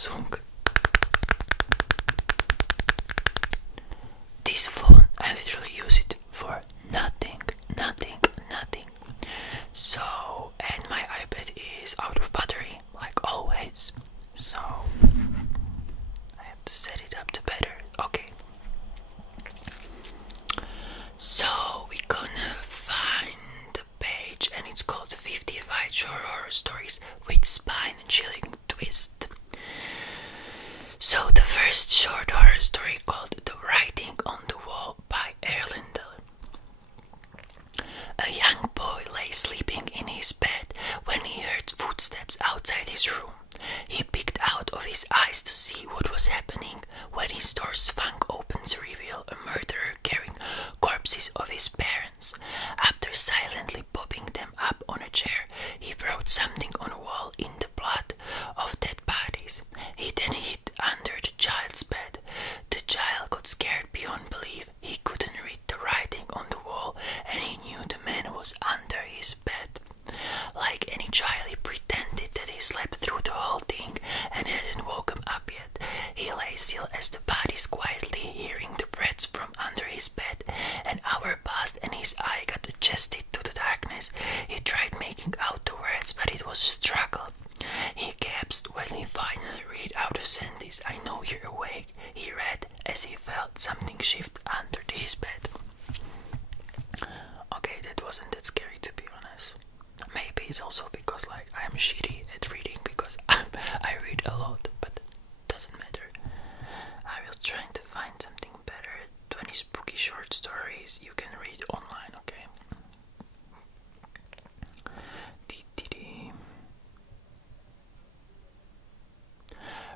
Samsung. This phone, I literally use it for nothing. So, and my iPad is out of battery, like always. So, I have to set it up to better. Okay. So, we're gonna find the page, and it's called 55 Short Horror Stories with Spine-Chilling Twist. So, the first short horror story called The Writing on the Wall by Erlindel. A young boy lay sleeping in his bed when he heard footsteps outside his room. He peeked out of his eyes to see what was happening when his door swung open to reveal a murderer carrying corpses of his parents. After silently popping them up on a chair, he wrote something on a wall in the blood of dead bodies. He then hid under the child's bed. The child got scared beyond belief. He couldn't read the writing on the wall, and he knew the man was under his bed. Like any child, he pretended that he slept through the whole thing and hadn't woken up yet. He lay still as the bodies quietly hearing the breaths from under his bed. An hour passed and his eye got adjusted to the darkness. He tried making out the words, but it was struggle. He gasped when he finally read out the sentence, "I know you're awake," he read as he felt something shift under his bed. Okay, that wasn't that scary, to be honest. Maybe it's also because like I'm shitty at reading because I read a lot, but doesn't matter. I will try to find something better. 20 spooky short stories you can read online, okay?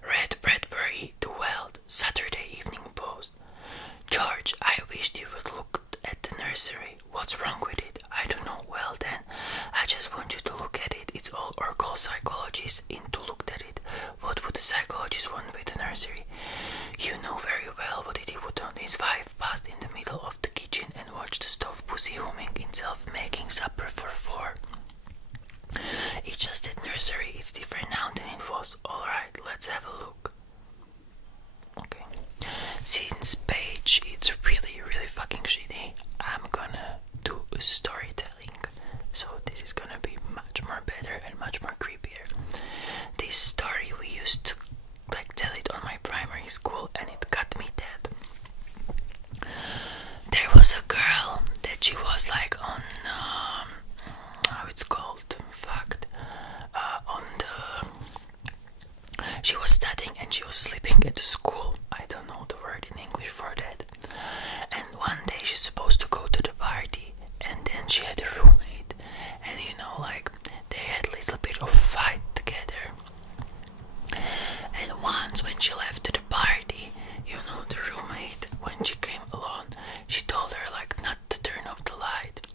Red Bradbury, The Weld, Saturday Evening Post. George, I wished you would look at the nursery. What's wrong with it? I don't know. Well then, I just want you to look at it. It's all or call psychologists in to look at it. What would the psychologist want with the nursery? You know very well what he would on his wife passed in the middle of the kitchen and watched the stove pussy humming itself making supper for four. It's just that nursery is different now than it was. Alright, let's have a look. Okay. Since page it's really fucking shitty, I'm gonna do a storytelling. So this is gonna be much more better and much more creepier. This story we used to like tell it on my primary school and it got me dead. There was a girl that she was like on how it's called? Fucked. She was studying and she was sleeping at the school. I don't know the word in English for that. And one day she's supposed to go to the party, and then she had a roommate, and you know, like they had a little bit of fight together. And once when she left to the party, you know, the roommate, when she came along, she told her like not to turn off the light.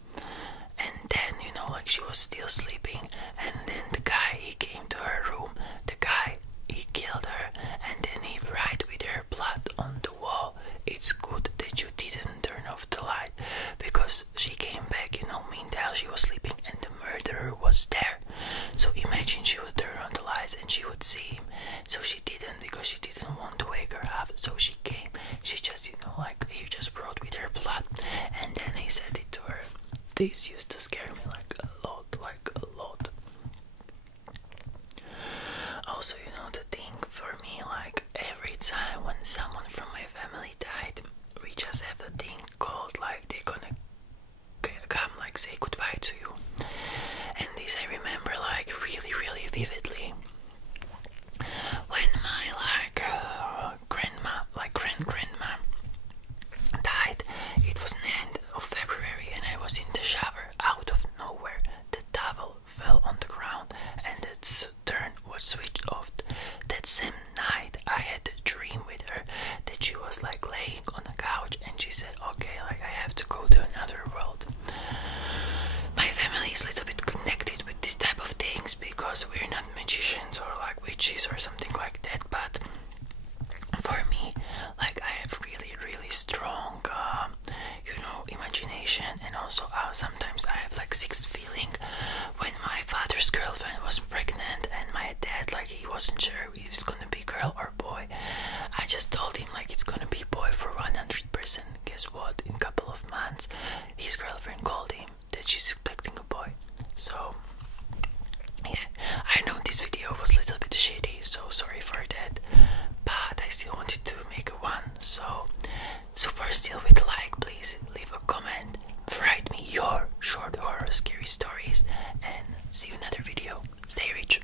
And then, you know, like she was still sleeping, and then the guy, he came to her room. The guy, he killed her, and then he write with her blood on the wall, "It's good that you didn't turn off the light," because she came back, you know, meanwhile she was sleeping and the murderer was there. So imagine she would turn on the lights and she would see him. So she didn't, because she didn't want to wake her up. So she came, she just, you know, like he just wrote with her blood, and then he said it to her. This used to scare me like a lot. Also, you know, the thing for me, like every time when someone from my family died, we just have the thing called like they're gonna come like say goodbye to you. And this I remember like really vividly. When my grandma, like grandma died, it was the end of February and I was in the shower. Out of nowhere, the towel fell on the ground and its turn was switched off. That same night I had a dream with her that she was like laying on a couch and she said, okay, like I have to go to another world. My family is a little bit connected with this type of things because we're not magicians or like witches or something like that, but for me, like I have really strong you know, imagination, and also sometimes I have like sixth feeling. When my father's girlfriend was pregnant and my dad, like he wasn't sure if it's gonna be girl what, in a couple of months, his girlfriend called him that she's expecting a boy. So yeah, I know this video was a little bit shitty, so sorry for that, but I still wanted to make one. So super still with a like, please leave a comment, write me your short horror scary stories, and see you in another video. Stay rich.